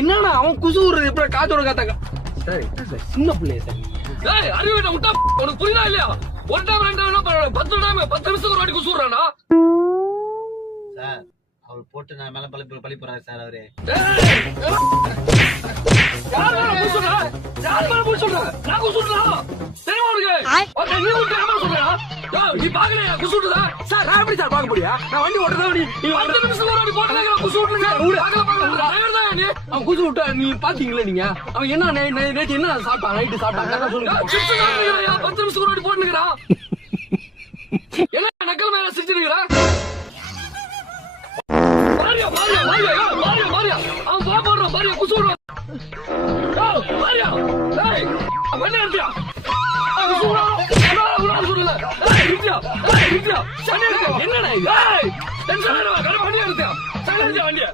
என்னடா அவன் குசு விடுறது எப்படி காத்தோட காத்தாக்க சார் சார் சின்ன பிள்ளைய சார் அறிவு விட்டா உனக்கு புரியுதா இல்லையா ஒரு டைம் 2 டைம் 10 நிமிஷத்துக்கு ஒரு வாட்டி குசு விடுறானா சார் அவர் போட்டு நான் மேல பழி போறாரு சார் அவரு யார் மேல குசு சொல்ற யார் மேல குசு சொல்ற நான் குசு சொல்றா தெரியுமா உனக்கு நீ விட்டு என்ன சொல்றா நீ பாக்கலையா குசு விடுதா சார் நான் எப்படி சார் பார்க்க முடியா நான் வண்டி ஓட்டுறதா நீ 10 நிமிஷத்துக்கு ஒரு வாட்டி போட்டா குசு விட்டுருங்க டிரைவர் தான் நீ அவன் குசு விட்டா நீ பாத்தீங்களா நீங்க அவன் என்ன நேத்து என்ன சாப்பிட்டான் நைட்டு சாப்பிட்டான் சொல்லுங்க 10 நிமிஷத்துக்கு ஒரு வாட்டி போட்டுக்கிறா என்ன நக்கல் மேல சிரிச்சிருக்கிறா மாரியா மாரியா மாரியா மாரியா மாரியா அவன் வா போடுறான் மாரியா குசு விடுறான் மாரியா டேய் அவன் என்ன குசு விடுறான் சொல்லல என்னடா டென்ஷன் ஆயிடுவா வண்டியா எடுத்தியா வண்டியா